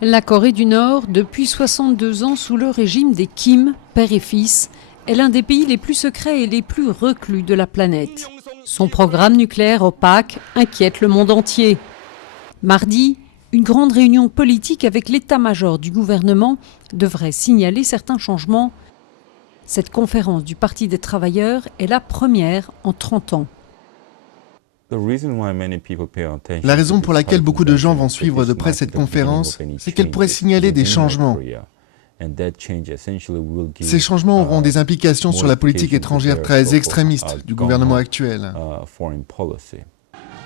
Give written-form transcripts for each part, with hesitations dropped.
La Corée du Nord, depuis 62 ans sous le régime des Kim, père et fils, est l'un des pays les plus secrets et les plus reclus de la planète. Son programme nucléaire opaque inquiète le monde entier. Mardi, une grande réunion politique avec l'état-major du gouvernement devrait signaler certains changements. Cette conférence du Parti des travailleurs est la première en 30 ans. La raison pour laquelle beaucoup de gens vont suivre de près cette conférence, c'est qu'elle pourrait signaler des changements. Ces changements auront des implications sur la politique étrangère très extrémiste du gouvernement actuel.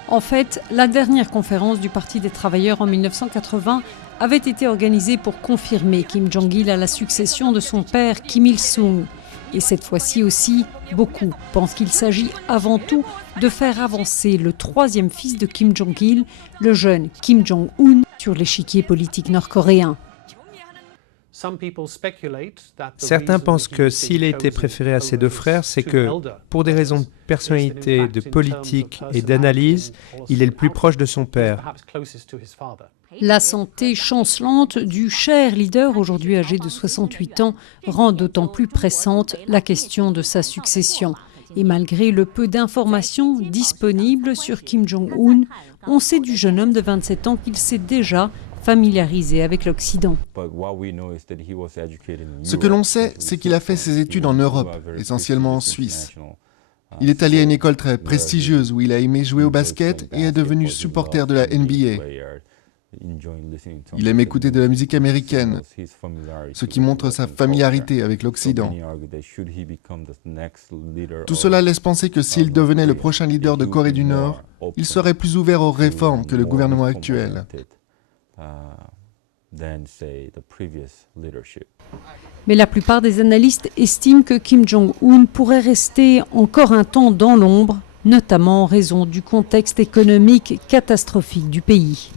En fait, la dernière conférence du Parti des travailleurs en 1980 avait été organisée pour confirmer Kim Jong-il à la succession de son père Kim Il-sung. Et cette fois-ci aussi, beaucoup pensent qu'il s'agit avant tout de faire avancer le troisième fils de Kim Jong-il, le jeune Kim Jong-un, sur l'échiquier politique nord-coréen. Certains pensent que s'il a été préféré à ses deux frères, c'est que, pour des raisons de personnalité, de politique et d'analyse, il est le plus proche de son père. La santé chancelante du cher leader, aujourd'hui âgé de 68 ans, rend d'autant plus pressante la question de sa succession. Et malgré le peu d'informations disponibles sur Kim Jong-un, on sait du jeune homme de 27 ans qu'il s'est déjà familiarisé avec l'Occident. Ce que l'on sait, c'est qu'il a fait ses études en Europe, essentiellement en Suisse. Il est allé à une école très prestigieuse où il a aimé jouer au basket et est devenu supporter de la NBA. Il aime écouter de la musique américaine, ce qui montre sa familiarité avec l'Occident. Tout cela laisse penser que s'il devenait le prochain leader de Corée du Nord, il serait plus ouvert aux réformes que le gouvernement actuel. Mais la plupart des analystes estiment que Kim Jong-un pourrait rester encore un temps dans l'ombre, notamment en raison du contexte économique catastrophique du pays.